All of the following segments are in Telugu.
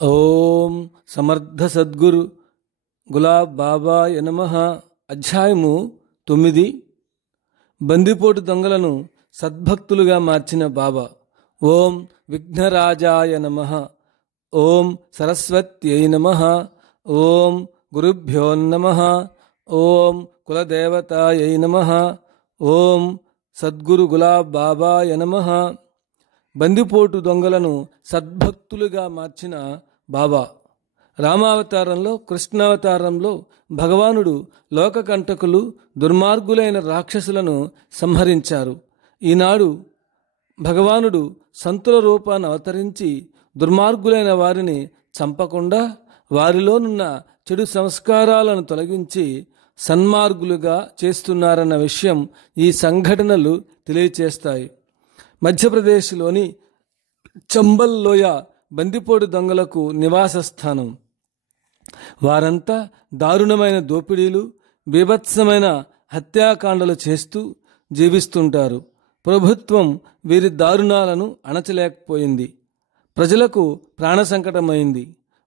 ఓం సమర్థ సద్గురు గులాబ్ బాబాయ నమః. అధ్యాయము 9. బందిపోటు దొంగలను సద్భక్తులుగా మార్చిన బాబా. ఓం విఘ్నరాజాయ నమః. ఓం సరస్వత్యై నమః. ఓం గురుభ్యో నమః. ఓం కులదేవతాయై నమః. ఓం సద్గురు గులాబ్ బాబాయ నమః. బందిపోటు దొంగలను సద్భక్తులుగా మార్చిన బాబా. రామావతారంలో, కృష్ణావతారంలో భగవానుడు లోకకంటకులు, దుర్మార్గులైన రాక్షసులను సంహరించారు. ఈనాడు భగవానుడు సంతుల రూపాన అవతరించి దుర్మార్గులైన వారిని చంపకుండా వారిలోనున్న చెడు సంస్కారాలను తొలగించి సన్మార్గులుగా చేస్తున్నారన్న విషయం ఈ సంఘటనలు తెలియచేస్తాయి. మధ్యప్రదేశ్లోని చంబల్ లోయ బందిపోటు దొంగలకు నివాస స్థానం. వారంతా దారుణమైన దోపిడీలు, బీభత్సమైన హత్యాకాండలు చేస్తూ జీవిస్తుంటారు. ప్రభుత్వం వీరి దారుణాలను అణచలేకపోయింది. ప్రజలకు ప్రాణ సంకటమైంది.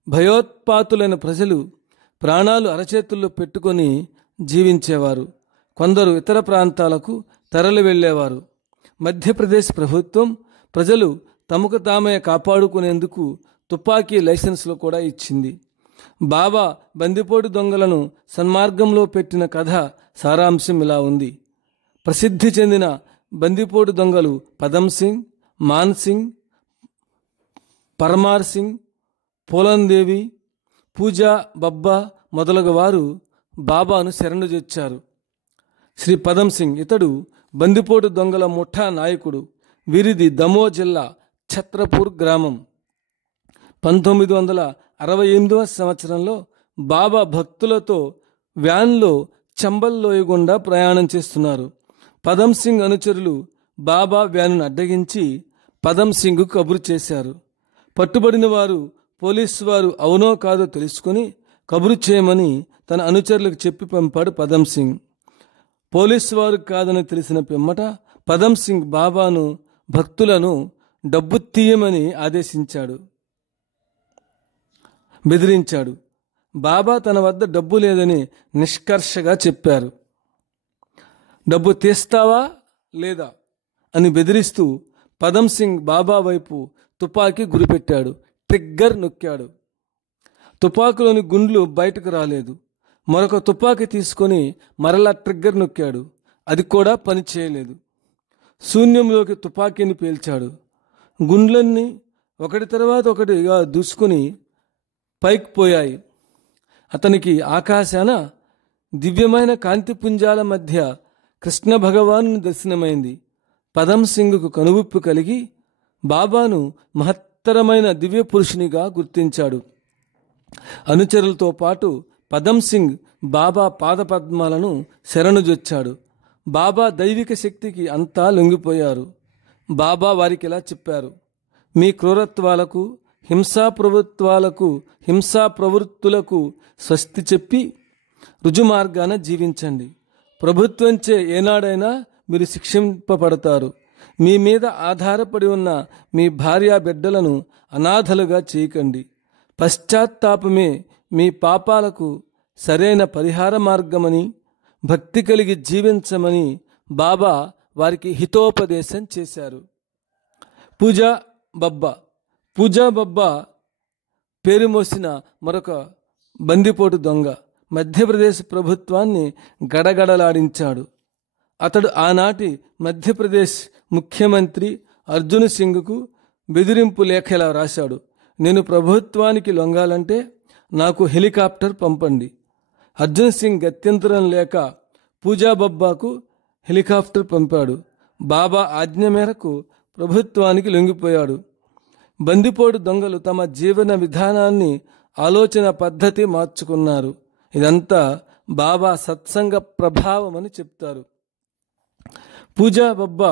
భయోత్పాతులైన ప్రజలు ప్రాణాలు అరచేతుల్లో పెట్టుకొని జీవించేవారు. కొందరు ఇతర ప్రాంతాలకు తరలి వెళ్ళేవారు. మధ్యప్రదేశ్ ప్రభుత్వం ప్రజలు తమకు తామే కాపాడుకునేందుకు తుపాకీ లైసెన్సులు కూడా ఇచ్చింది. బాబా బందిపోటు దొంగలను సన్మార్గంలో పెట్టిన కథ సారాంశం ఇలా ఉంది. ప్రసిద్ధి చెందిన బందిపోటు దొంగలు పదం సింగ్, మాన్ సింగ్, పరమార్ సింగ్, పూలందేవి, పూజా బబ్బా మొదలగు వారు బాబాను శరణుజొచ్చారు. శ్రీ పదం సింగ్ ఇతడు బందిపోటు దొంగల ముఠా నాయకుడు. వీరిది దమో జిల్లా ఛత్రపూర్ గ్రామం. 1968 సంవత్సరంలో బాబా భక్తులతో వ్యాన్లో చంబల్ లోయ గుండా ప్రయాణం చేస్తున్నారు. పదం సింగ్ అనుచరులు బాబా వ్యానును అడ్డగించి పదం సింగ్ కబురు చేశారు. పట్టుబడిన వారు పోలీసు వారు అవునో కాదో తెలుసుకుని కబురు చేయమని తన అనుచరులకు చెప్పి పంపాడు పదం సింగ్. పోలీసు వారు కాదని తెలిసిన పిమ్మట పదం సింగ్ బాబాను, భక్తులను డబ్బు తీయమని బెదిరించాడు. బాబా తన వద్ద డబ్బు లేదని నిష్కర్షగా చెప్పారు. డబ్బు తీస్తావా లేదా అని బెదిరిస్తూ పదం సింగ్ బాబా వైపు తుపాకీ గురిపెట్టాడు. ట్రిగ్గర్ నొక్కాడు. తుపాకులోని గుండ్లు బయటకు రాలేదు. మరొక తుపాకీ తీసుకొని మరలా ట్రిగ్గర్ నొక్కాడు. అది కూడా పని చేయలేదు. శూన్యంలోకి తుపాకీని పేల్చాడు. గుండ్లన్నీ ఒకటి తర్వాత ఒకటిగా దూసుకుని పైకి పోయాయి. అతనికి ఆకాశాన దివ్యమైన కాంతిపుంజాల మధ్య కృష్ణ భగవాను దర్శనమైంది. పదం సింగ్కు కనువిప్పు కలిగి బాబాను మహత్తరమైన దివ్య పురుషునిగా గుర్తించాడు. అనుచరులతో పాటు పదం సింగ్ బాబా పాదపద్మాలను శరణుజొచ్చాడు. బాబా దైవిక శక్తికి అంతా లొంగిపోయారు. బాబా వారికి ఇలా చెప్పారు: మీ క్రూరత్వాలకు, హింసా ప్రవృత్తులకు స్వస్తి చెప్పి రుజుమార్గాన జీవించండి. ప్రభుత్వంచే ఏనాడైనా మీరు శిక్షింపబడతారు. మీ మీద ఆధారపడి ఉన్న మీ భార్యా బిడ్డలను అనాథలుగా చేయకండి. పశ్చాత్తాపమే మీ పాపాలకు సరైన పరిహార మార్గమని, భక్తి కలిగి జీవించమని బాబా వారికి హితోపదేశం చేశారు. పూజా బబ్బా పేరు మోసిన మరొక బందిపోటు దొంగ మధ్యప్రదేశ్ ప్రభుత్వాన్ని గడగడలాడించాడు. అతడు ఆనాటి మధ్యప్రదేశ్ ముఖ్యమంత్రి అర్జున్ సింగ్కు బెదిరింపు లేఖలా రాశాడు: నేను ప్రభుత్వానికి లొంగాలంటే నాకు హెలికాప్టర్ పంపండి. అర్జున్ సింగ్ గత్యంతరం లేక పూజా బబ్బాకు హెలికాప్టర్ పంపాడు. బాబా ఆజ్ఞ మేరకు ప్రభుత్వానికి లొంగిపోయాడు. బందిపోటు దొంగలు తమ జీవన విధానాన్ని, ఆలోచన పద్ధతి మార్చుకున్నారు. ఇదంతా బాబా సత్సంగ ప్రభావం అని చెప్తారు. పూజా బబ్బా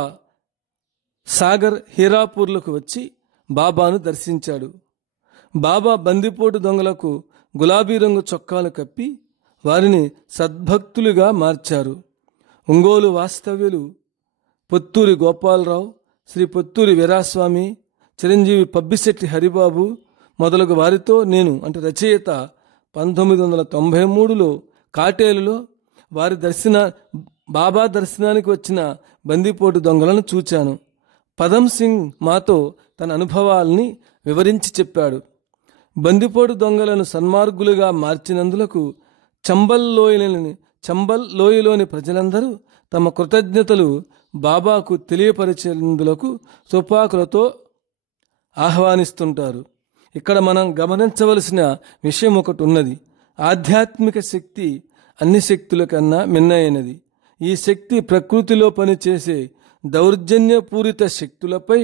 సాగర్, హీరాపూర్లకు వచ్చి బాబాను దర్శించాడు. బాబా బందిపోటు దొంగలకు గులాబీ రంగు చొక్కాలు కప్పి వారిని సద్భక్తులుగా మార్చారు. ఒంగోలు వాస్తవ్యులు పొత్తూరి గోపాలరావు, శ్రీ పొత్తూరి వీరాస్వామి, చిరంజీవి పబ్బిశెట్టి హరిబాబు మొదలగు వారితో నేను అంటే రచయిత 1993లో కాటేలులో బాబా దర్శనానికి వచ్చిన బందిపోటు దొంగలను చూచాను. పదం సింగ్ మాతో తన అనుభవాల్ని వివరించి చెప్పాడు. బందిపోటు దొంగలను సన్మార్గులుగా మార్చినందులకు చంబల్ లోయలోని ప్రజలందరూ తమ కృతజ్ఞతలు బాబాకు తెలియపరిచేందులకు తుపాకులతో ఆహ్వానిస్తుంటారు. ఇక్కడ మనం గమనించవలసిన విషయం ఒకటి ఉన్నది. ఆధ్యాత్మిక శక్తి అన్ని శక్తుల కన్నా మిన్నైనది. ఈ శక్తి ప్రకృతిలో పనిచేసే దౌర్జన్యపూరిత శక్తులపై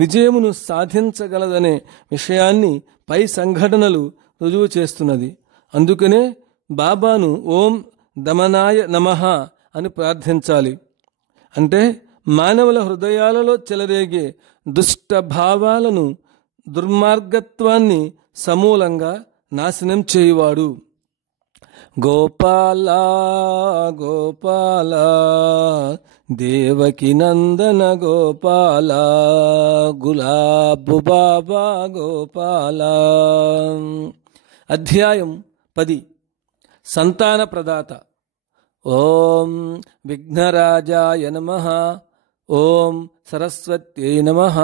విజయమును సాధించగలదనే విషయాన్ని పై సంఘటనలు రుజువు చేస్తున్నది. అందుకనే బాబాను ఓం దమనాయ నమః అని ప్రార్థించాలి. అంటే మానవుల హృదయాలలో చెలరేగే దుష్ట భావాలను, దుర్మార్గత్వాన్ని సమూలంగా నాశనం చేయువాడు. గోపాల గోపాల దేవకి నందన గోపాల గులాబు బాబా గోపాల. అధ్యాయం 10 సంతాన ప్రదాత. ఓం విఘ్నరాజాయ నమః. ఓం సరస్వత్యై నమః.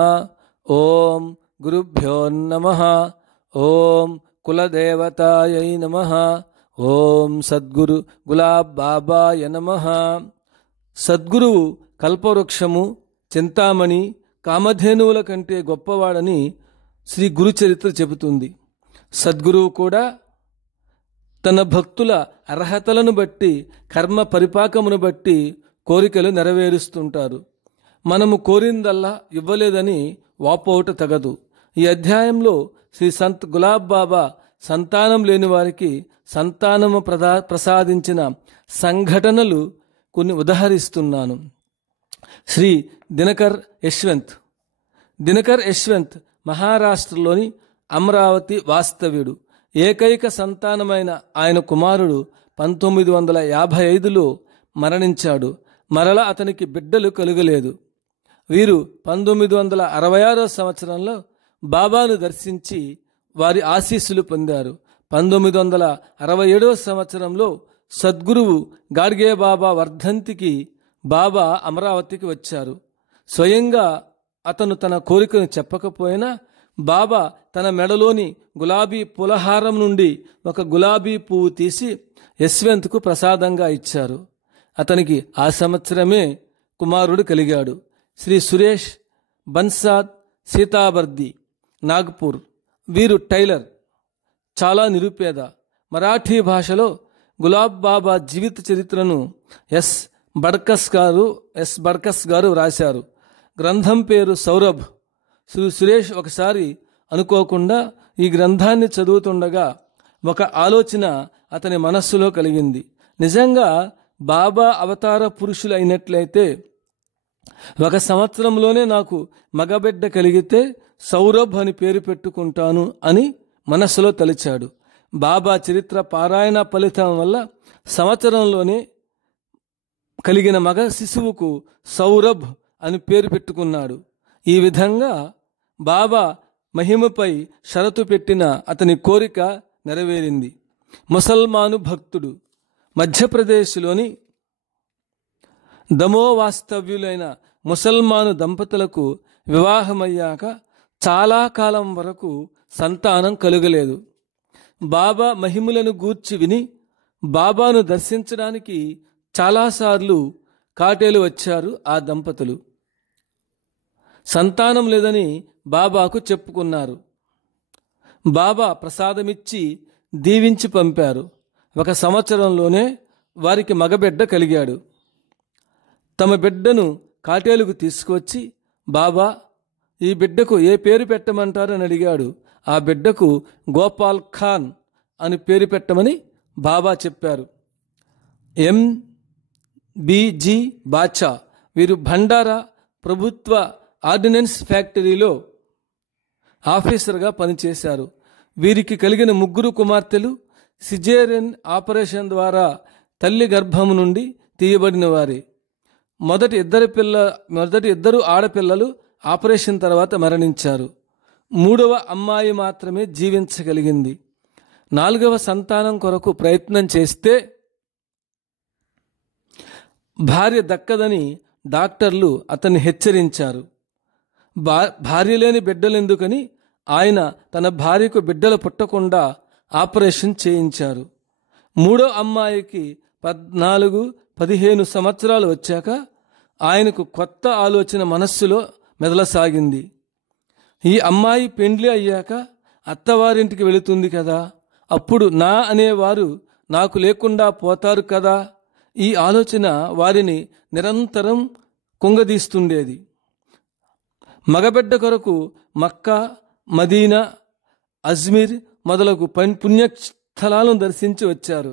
ఓం గురుభ్యో నమః. ఓం కులదేవతాయై నమః. ఓం సద్గురు గులాబ్ బాబాయ నమః. సద్గురువు కల్పవృక్షము, చింతామణి, కామధేనువుల కంటే గొప్పవాడని శ్రీ గురుచరిత్ర చెబుతుంది. సద్గురువు కూడా తన భక్తుల అర్హతలను బట్టి, కర్మ పరిపాకమును బట్టి కోరికలు నెరవేరుస్తుంటారు. మనము కోరిందల్లా ఇవ్వలేదని వాపోవుట తగదు. ఈ అధ్యాయంలో శ్రీ సంత్ గులాబ్ బాబా సంతానం లేని వారికి సంతానము ప్రసాదించిన సంఘటనలు కొన్ని ఉదహరిస్తున్నాను. శ్రీ దినకర్ యశ్వంత్ మహారాష్ట్రలోని అమరావతి వాస్తవ్యుడు. ఏకైక సంతానమైన ఆయన కుమారుడు 1955లో మరణించాడు. మరలా అతనికి బిడ్డలు కలుగలేదు. వీరు 1966 సంవత్సరంలో బాబాను దర్శించి వారి ఆశీస్సులు పొందారు. 1967 సంవత్సరంలో సద్గురువు గాడ్గే బాబా వర్ధంతికి బాబా అమరావతికి వచ్చారు. స్వయంగా అతను తన కోరికను చెప్పకపోయినా బాబా తన మెడలోని గులాబీ పులహారం నుండి ఒక గులాబీ పువ్వు తీసి యశ్వంత్కు ప్రసాదంగా ఇచ్చారు. అతనికి ఆ సంవత్సరమే కుమారుడు కలిగాడు. శ్రీ సురేష్ బన్సాద్ సీతాబర్ది, నాగ్పూర్. వీరు టైలర్, చాలా నిరుపేద. మరాఠీ భాషలో గులాబ్ బాబా జీవిత చరిత్రను ఎస్ బడ్కస్ గారు రాశారు. గ్రంథం పేరు సౌరభ్. శ్రీ సురేష్ ఒకసారి అనుకోకుండా ఈ గ్రంథాన్ని చదువుతుండగా ఒక ఆలోచన అతని మనస్సులో కలిగింది. నిజంగా బాబా అవతార పురుషులు అయినట్లయితే 1 సంవత్సరంలోనే నాకు మగబిడ్డ కలిగితే సౌరభ్ అని పేరు పెట్టుకుంటాను అని మనస్సులో తలిచాడు. బాబా చరిత్ర పారాయణ ఫలితం వల్ల సంవత్సరంలోనే కలిగిన మగ శిశువుకు సౌరభ్ అని పేరు పెట్టుకున్నాడు. ఈ విధంగా బాబా మహిమపై షరతు పెట్టిన అతని కోరిక నెరవేరింది. ముసల్మాను భక్తుడు. మధ్యప్రదేశ్లోని దమో వాస్తవ్యులైన ముసల్మాను దంపతులకు వివాహమయ్యాక చాలా కాలం వరకు సంతానం కలుగలేదు. బాబా మహిమలను గూర్చి విని బాబాను దర్శించడానికి చాలాసార్లు కాటేలు వచ్చారు ఆ దంపతులు. సంతానం లేదని బాబాకు చెప్పుకున్నారు. బాబా ప్రసాదమిచ్చి దీవించి పంపారు. 1 సంవత్సరంలోనే వారికి మగబిడ్డ కలిగాడు. తమ బిడ్డను కాటేలుకు తీసుకువచ్చి, బాబా ఈ బిడ్డకు ఏ పేరు పెట్టమంటారని అడిగాడు. ఆ బిడ్డకు గోపాల్ ఖాన్ అని పేరు పెట్టమని బాబా చెప్పారు. MBG బాచా. వీరు భండారా ప్రభుత్వ ఆర్డినెన్స్ ఫ్యాక్టరీలో ఆఫీసర్గా పనిచేశారు. వీరికి కలిగిన 3 కుమార్తెలు సిజేరియన్ ఆపరేషన్ ద్వారా తల్లి గర్భము నుండి తీయబడిన వారే. మొదటి ఇద్దరు ఆడపిల్లలు ఆపరేషన్ తర్వాత మరణించారు. మూడవ అమ్మాయి మాత్రమే జీవించగలిగింది. నాలుగవ సంతానం కొరకు ప్రయత్నం చేస్తే భార్య దక్కదని డాక్టర్లు అతన్ని హెచ్చరించారు. భార్య లేని బిడ్డలెందుకని ఆయన తన భార్యకు బిడ్డలు పుట్టకుండా ఆపరేషన్ చేయించారు. మూడో అమ్మాయికి 14-15 సంవత్సరాలు వచ్చాక ఆయనకు కొత్త ఆలోచన మనస్సులో మెదలసాగింది. ఈ అమ్మాయి పెండ్లి అయ్యాక అత్తవారింటికి వెళుతుంది కదా, అప్పుడు నా అనేవారు నాకు లేకుండా పోతారు కదా. ఈ ఆలోచన వారిని నిరంతరం కుంగదీస్తుండేది. మగబిడ్డ కొరకు మక్కా, మదీనా, అజ్మీర్ మొదలగు పుణ్యస్థలాలను దర్శించి వచ్చారు.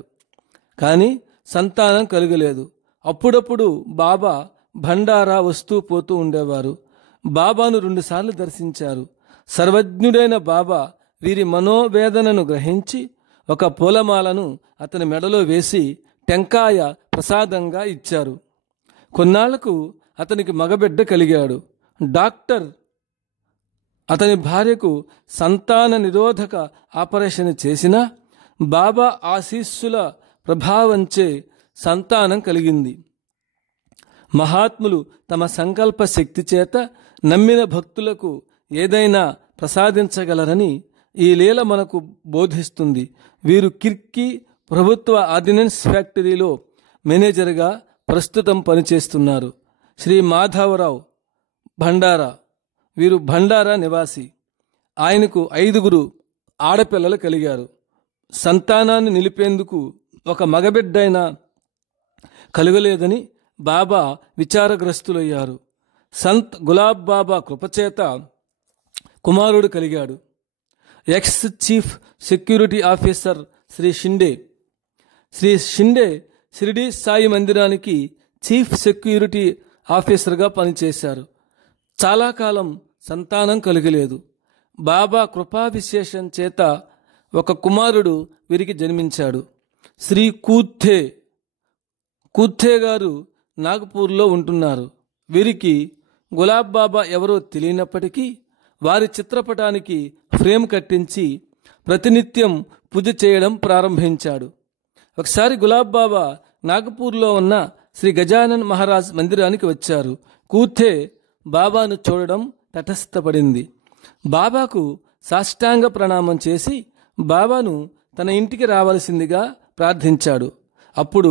కానీ సంతానం కలుగలేదు. అప్పుడప్పుడు బాబా భండారా వస్తూ పోతూ ఉండేవారు. బాబాను 2 సార్లు దర్శించారు. సర్వజ్ఞుడైన బాబా వీరి మనోవేదనను గ్రహించి ఒక పూలమాలను అతని మెడలో వేసి టెంకాయ ప్రసాదంగా ఇచ్చారు. కొన్నాళ్లకు అతనికి మగబిడ్డ కలిగాడు. డాక్టర్ అతని భార్యకు సంతాన నిరోధక ఆపరేషన్ చేసినా బాబా ఆశీస్సుల ప్రభావంచే సంతానం కలిగింది. మహాత్ములు తమ సంకల్ప శక్తి చేత నమ్మిన భక్తులకు ఏదైనా ప్రసాదించగలరని ఈ లీల మనకు బోధిస్తుంది. వీరు కిర్కి ప్రభుత్వ ఆర్డినెన్స్ ఫ్యాక్టరీలో మేనేజర్గా ప్రస్తుతం పనిచేస్తున్నారు. శ్రీ మాధవరావు భండారా, వీరు భండారా నివాసి. ఆయనకు 5 ఆడపిల్లలు కలిగారు. సంతానాన్ని నిలిపేందుకు ఒక మగబిడ్డైనా కలుగలేదని బాబా విచారగ్రస్తులయ్యారు. సంత్ గులాబ్ బాబా కృపచేత కుమారుడు కలిగాడు. Ex chief security officer Shri Shinde Shirdi Sai మందిరానికి చీఫ్ సెక్యూరిటీ ఆఫీసర్గా పనిచేశారు. చాలా కాలం సంతానం కలుగలేదు. బాబా కృపా విశేషం చేత ఒక కుమారుడు వీరికి జన్మించాడు. శ్రీ కూథే గారు నాగపూర్లో ఉంటున్నారు. వీరికి గులాబ్ బాబా ఎవరో తెలియనప్పటికీ వారి చిత్రపటానికి ఫ్రేమ్ కట్టించి ప్రతినిత్యం పూజ చేయడం ప్రారంభించాడు. ఒకసారి గులాబ్ బాబా నాగపూర్లో ఉన్న శ్రీ గజానన్ మహారాజ్ మందిరానికి వచ్చారు. కూథే బాబాను చూడడం తటస్థపడింది. బాబాకు సాష్టాంగ ప్రణామం చేసి బాబాను తన ఇంటికి రావలసిందిగా ప్రార్థించాడు. అప్పుడు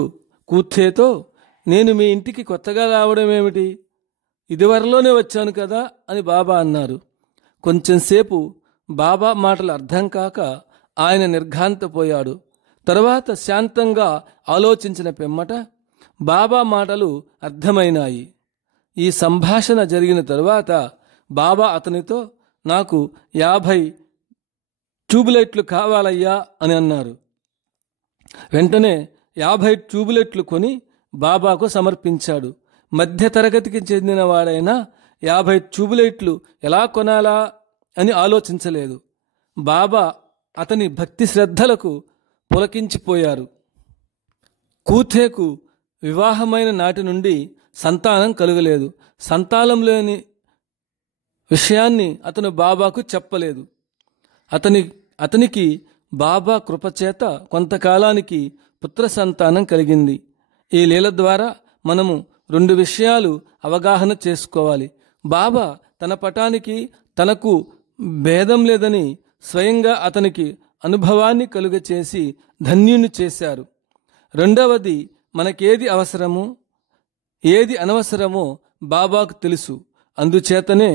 కూథేతో, నేను మీ ఇంటికి కొత్తగా రావడం ఏమిటి? ఇదివరలోనే వచ్చాను కదా అని బాబా అన్నారు. కొంచెంసేపు బాబా మాటలు అర్థం కాక ఆయన నిర్ఘాంతపోయాడు. తరువాత శాంతంగా ఆలోచించిన పిమ్మట బాబా మాటలు అర్థమైనాయి. ఈ సంభాషణ జరిగిన తరువాత బాబా అతనితో, నాకు 50 ట్యూబ్లైట్లు కావాలయ్యా అని అన్నారు. వెంటనే 50 ట్యూబ్లైట్లు కొని బాబాకు సమర్పించాడు. మధ్యతరగతికి చెందిన వాడైనా 50 ట్యూబ్లైట్లు ఎలా కొనాలా అని ఆలోచించలేదు. బాబా అతని భక్తి శ్రద్ధలకు పులకించిపోయారు. కూథేకు వివాహమైన నాటి నుండి సంతానం కలుగలేదు. సంతానం లేని విషయాన్ని అతను బాబాకు చెప్పలేదు. అతనికి బాబా కృపచేత కొంతకాలానికి పుత్ర సంతానం కలిగింది. ఈ లీల ద్వారా మనము 2 విషయాలు అవగాహన చేసుకోవాలి. బాబా తన పటానికి తనకు భేదం లేదని స్వయంగా అతనికి అనుభవాన్ని కలుగచేసి ధన్యుని చేశారు. రెండవది, మనకేది అవసరమో ఏది అనవసరమో బాబాకు తెలుసు. అందుచేతనే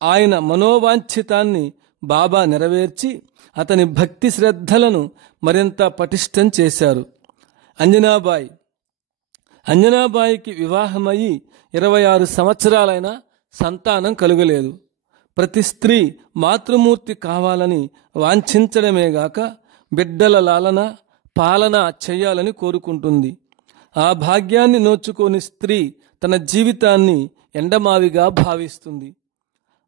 ఆయన మనోవాంఛితాన్ని బాబా నెరవేర్చి అతని భక్తి శ్రద్ధలను మరింత పటిష్టం చేశారు. అంజనాబాయికి వివాహమయ్యి 26 సంవత్సరాలైన సంతానం కలుగలేదు. ప్రతి స్త్రీ మాతృమూర్తి కావాలని వాంఛించడమేగాక బిడ్డల లాలన పాలన చేయాలని కోరుకుంటుంది. ఆ భాగ్యాన్ని నోచుకోని స్త్రీ తన జీవితాన్ని ఎండమావిగా భావిస్తుంది.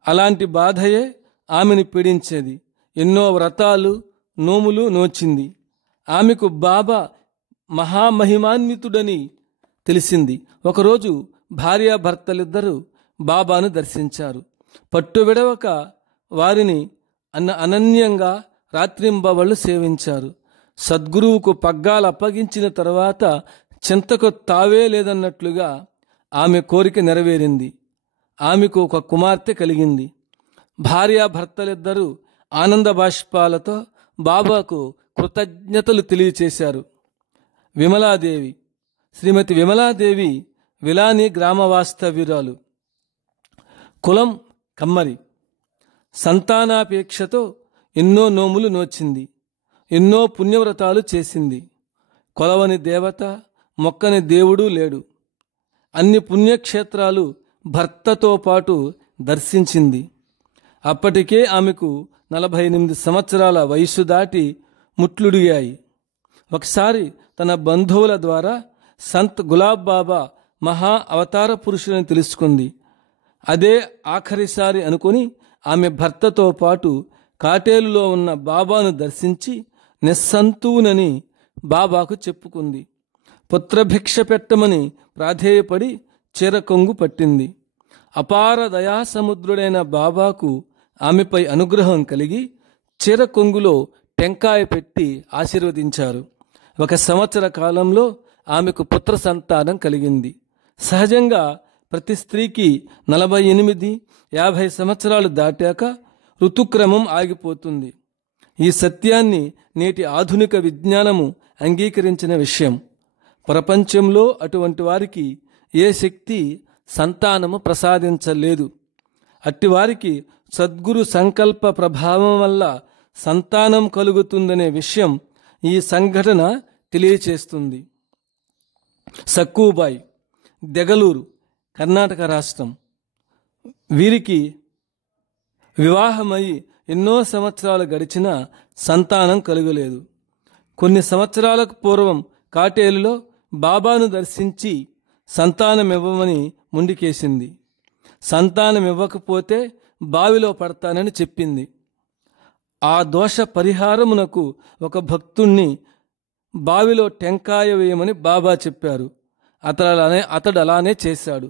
అలాంటి బాధయే ఆమెను పీడించేది. ఎన్నో వ్రతాలు నోములు నోచింది. ఆమెకు బాబా మహామహిమాన్వితుడని తెలిసింది. ఒకరోజు భార్యాభర్తలిద్దరూ బాబాను దర్శించారు. పట్టు విడవక వారిని అనన్యంగా రాత్రింబవళ్ళు సేవించారు. సద్గురువుకు పగ్గాలు అప్పగించిన తర్వాత చింతకు తావే లేదన్నట్లుగా ఆమె కోరిక నెరవేరింది. ఆమెకు ఒక కుమార్తె కలిగింది. భార్యాభర్తలిద్దరూ ఆనంద బాష్పాలతో బాబాకు కృతజ్ఞతలు తెలియచేశారు. విమలాదేవి, శ్రీమతి విమలాదేవి విలాని గ్రామ వాస్తవ్యురాలు. కులం కమ్మరి. సంతానాపేక్షతో ఎన్నో నోములు నోచింది. ఎన్నో పుణ్యవ్రతాలు చేసింది. కొలవని దేవత, మొక్కని దేవుడు లేడు. అన్ని పుణ్యక్షేత్రాలు భర్తతో పాటు దర్శించింది. అప్పటికే ఆమెకు 48 సంవత్సరాల వయసు దాటి ముట్లుడిగాయి. ఒకసారి తన బంధువుల ద్వారా సంత్ గులాబ్ బాబా మహా అవతార పురుషులని తెలుసుకుంది. అదే ఆఖరిసారి అనుకుని ఆమె భర్తతో పాటు కాటేలులో ఉన్న బాబాను దర్శించి నిస్సంతువునని బాబాకు చెప్పుకుంది. పుత్రభిక్ష పెట్టమని ప్రాధేయపడి చీరకొంగు పట్టింది. అపార దయాసముద్రుడైన బాబాకు ఆమెపై అనుగ్రహం కలిగి చీరకొంగులో టెంకాయ పెట్టి ఆశీర్వదించారు. 1 సంవత్సర కాలంలో ఆమెకు పుత్ర సంతానం కలిగింది. సహజంగా ప్రతి స్త్రీకి 48-50 సంవత్సరాలు దాటాక ఋతుక్రమం ఆగిపోతుంది. ఈ సత్యాన్ని నేటి ఆధునిక విజ్ఞానము అంగీకరించిన విషయం. ప్రపంచంలో అటువంటి వారికి ఏ శక్తి సంతానము ప్రసాదించలేదు. అట్టివారికి సద్గురు సంకల్ప ప్రభావం వల్ల సంతానం కలుగుతుందనే విషయం ఈ సంఘటన తెలియచేస్తుంది. సక్కుబాయి, దెగలూరు, కర్ణాటక రాష్ట్రం. వీరికి వివాహమై ఎన్నో సంవత్సరాలు గడిచినా సంతానం కలుగలేదు. కొన్ని సంవత్సరాలకు పూర్వం కాటేలులో బాబాను దర్శించి సంతానమివ్వమని ముండికేసింది. సంతానమివ్వకపోతే బావిలో పడతానని చెప్పింది. ఆ దోష పరిహారమునకు ఒక భక్తుణ్ణి బావిలో టెంకాయ వేయమని బాబా చెప్పారు. అతడు అలానే చేశాడు.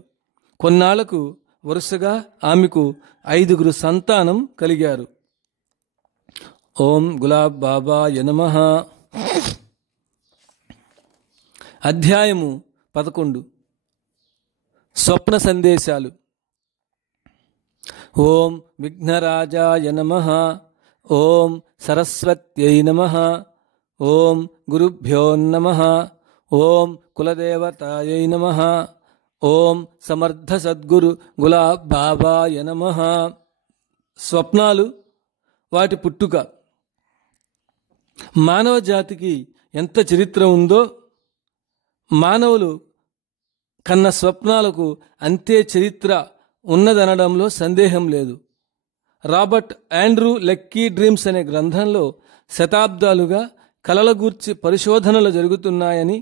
కొన్నాళ్లకు వరుసగా ఆమెకు 5 సంతానం కలిగారు. ఓం గులాబ్ బాబాయ నమః. అధ్యాయము 11. స్వప్న సందేశాలు. ఓం విఘ్నరాజాయ నమః. ఓం సరస్వత్యై నమః. ఓం గురుభ్యో నమః. ఓం కులదేవతాయై నమః. ఓం సమర్థ సద్గురు గులాబ్ బాబాయ నమః. స్వప్నాలు, వాటి పుట్టుక. మానవ జాతికి ఎంత చరిత్ర ఉందో మానవులు కన్న స్వప్నాలకు అంతే చరిత్ర ఉన్నదనడంలో సందేహం లేదు. రాబర్ట్ ఆండ్రూ లక్కీ డ్రీమ్స్ అనే గ్రంథంలో శతాబ్దాలుగా కలల గూర్చి పరిశోధనలు జరుగుతున్నాయని,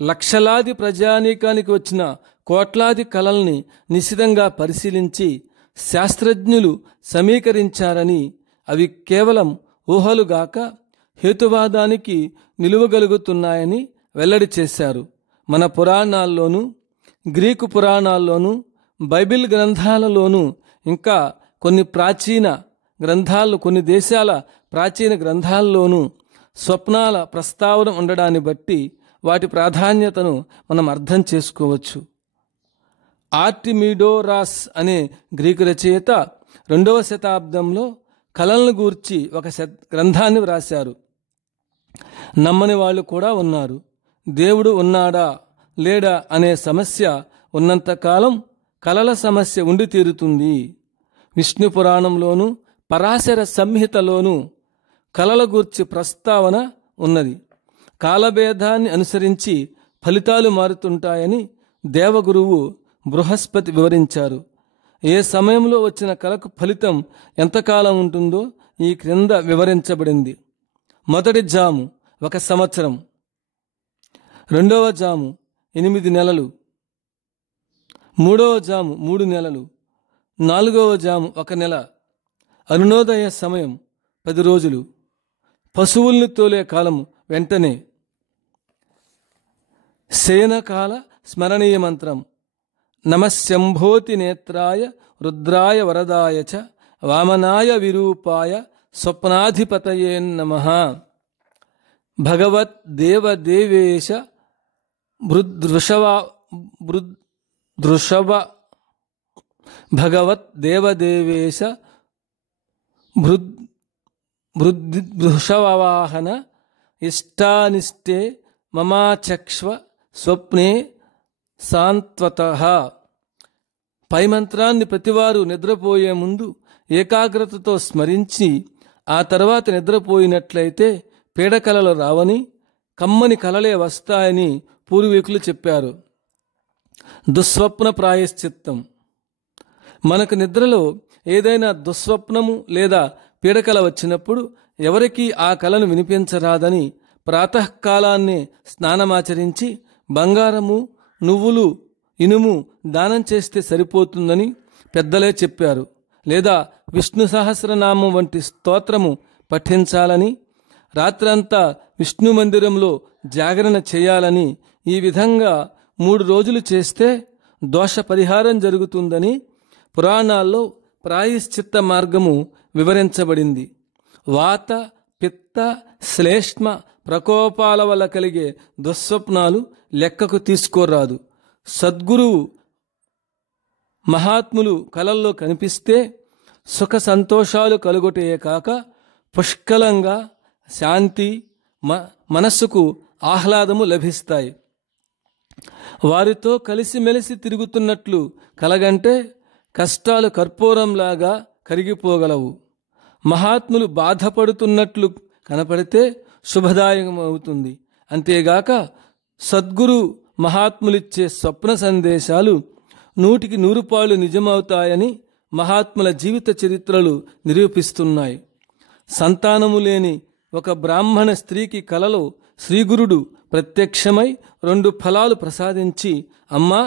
లక్షలాది ప్రజానీకానికి వచ్చిన కోట్లాది కలల్ని నిశితంగా పరిశీలించి శాస్త్రజ్ఞులు సమీకరించారని, అవి కేవలం ఊహలుగాక హేతువాదానికి నిలువగలుగుతున్నాయని వెల్లడి చేశారు. మన పురాణాల్లోనూ, గ్రీకు పురాణాల్లోనూ, బైబిల్ గ్రంథాలలోనూ, ఇంకా కొన్ని దేశాల ప్రాచీన గ్రంథాల్లోనూ స్వప్నాల ప్రస్తావన ఉండడాన్ని బట్టి వాటి ప్రాధాన్యతను మనం అర్థం చేసుకోవచ్చు. ఆర్టిమిడోరాస్ అనే గ్రీకు రచయిత 2వ శతాబ్దంలో కలలను గూర్చి ఒక గ్రంథాన్ని వ్రాశారు. నమ్మని వాళ్ళు కూడా ఉన్నారు. దేవుడు ఉన్నాడా లేడా అనే సమస్య ఉన్నంతకాలం కలల సమస్య ఉండి తీరుతుంది. విష్ణు పురాణంలోనూ పరాశర సంహితలోనూ కలల గూర్చి ప్రస్తావన ఉన్నది. కాలభేదాన్ని అనుసరించి ఫలితాలు మారుతుంటాయని దేవగురువు బృహస్పతి వివరించారు. ఏ సమయంలో వచ్చిన కలకు ఫలితం ఎంతకాలం ఉంటుందో ఈ క్రింద వివరించబడింది. మొదటి జాము 1 సంవత్సరం, 2వ జాము 8 నెలలు, 3వ జాము 3 నెలలు, 4వ జాము 1 నెల, అరుణోదయ సమయం 10 రోజులు, పశువుల్ని తోలే కాలం వెంటనే. శయనకాల స్మరణీయ మంత్రం నమఃశంభోతి నేత్రాయ రుద్రాయ వరదాయ చ వామనాయ విరూపాయ స్వప్నాధిపతయే నమః. భగవత్ దేవదేవేశ భృదృషవ భగవత్ దేవదేవేశ భృదృషవాహన ఇష్టానిష్టే మమాచక్ష్వ స్వప్నే సాంత్వతః. పై మంత్రాన్ని ప్రతివారు నిద్రపోయే ముందు ఏకాగ్రతతో స్మరించి ఆ తర్వాత నిద్రపోయినట్లయితే పీడకలలు రావని, కమ్మని కలలే వస్తాయని పూర్వీకులు చెప్పారు. దుస్వప్న ప్రాయశ్చిత్తం. మనకు నిద్రలో ఏదైనా దుస్వప్నము లేదా పీడకల వచ్చినప్పుడు ఎవరికీ ఆ కలను వినిపించరాదని ప్రాతకాలాన్నే స్నానమాచరించి బంగారము, నువ్వులు, ఇనుము దానం చేస్తే సరిపోతుందని పెద్దలే చెప్పారు. లేదా విష్ణు సహస్రనామం వంటి స్తోత్రము పఠించాలని, రాత్రంతా విష్ణు మందిరంలో జాగరణ చేయాలని, ఈ విధంగా 3 రోజులు చేస్తే దోష పరిహారం జరుగుతుందని పురాణాల్లో ప్రాయశ్చిత్త మార్గము వివరించబడింది. వాత, పిత్త, శ్లేష్మ ప్రకోపాల వల్ల కలిగే దుస్వప్నాలు లెక్కకు తీసుకోరాదు. సద్గురువు మహాత్ములు కలల్లో కనిపిస్తే సుఖ సంతోషాలు కలుగుటయే కాక పుష్కలంగా శాంతి, మనస్సుకు ఆహ్లాదము లభిస్తాయి. వారితో కలిసిమెలిసి తిరుగుతున్నట్లు కలగంటే కష్టాలు కర్పూరంలాగా కరిగిపోగలవు. మహాత్ములు బాధపడుతున్నట్లు కనపడితే శుభదాయకం అవుతుంది. అంతేగాక సద్గురు మహాత్ములిచ్చే స్వప్న సందేశాలు 100కి 100 పాళ్ళు నిజమవుతాయని మహాత్ముల జీవిత చరిత్రలు నిరూపిస్తున్నాయి. సంతానము లేని ఒక బ్రాహ్మణ స్త్రీకి కలలో శ్రీగురుడు ప్రత్యక్షమై 2 ఫలాలు ప్రసాదించి, అమ్మా,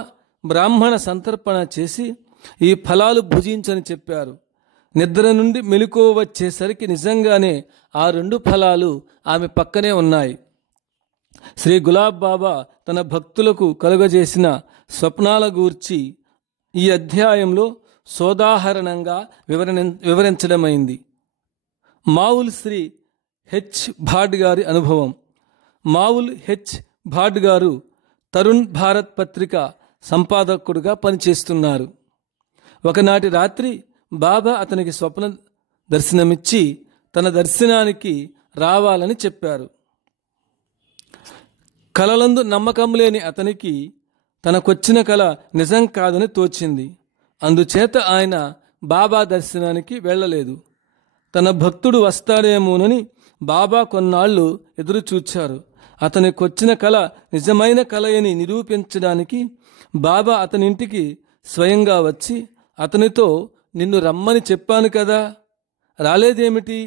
బ్రాహ్మణ సంతర్పణ చేసి ఈ ఫలాలు భుజించని చెప్పారు. నిద్ర నుండి మెలకువ వచ్చేసరికి నిజంగానే ఆ 2 ఫలాలు ఆమె పక్కనే ఉన్నాయి. శ్రీ గులాబ్ బాబా తన భక్తులకు కలుగజేసిన స్వప్నాల గూర్చి ఈ అధ్యాయంలో సోదాహరణంగా వివరించడమైంది. మావుల్ శ్రీ హెచ్ భాట్ గారి అనుభవం. మావుల్ హెచ్ భాట్ గారు తరుణ్ భారత్ పత్రిక సంపాదకుడుగా పనిచేస్తున్నారు. ఒకనాటి రాత్రి బాబా అతనికి స్వప్న దర్శనమిచ్చి తన దర్శనానికి రావాలని చెప్పారు. కలలందు నమ్మకం లేని అతనికి తనకొచ్చిన కల నిజం కాదని తోచింది. అందుచేత ఆయన బాబా దర్శనానికి వెళ్ళలేదు. తన భక్తుడు వస్తాడేమోనని బాబా కొన్నాళ్లు ఎదురుచూచారు. అతనికొచ్చిన కల నిజమైన కలయని నిరూపించడానికి బాబా అతనింటికి స్వయంగా వచ్చి అతనితో, నిన్ను రమ్మని చెప్పాను కదా, రాలేదేమిటి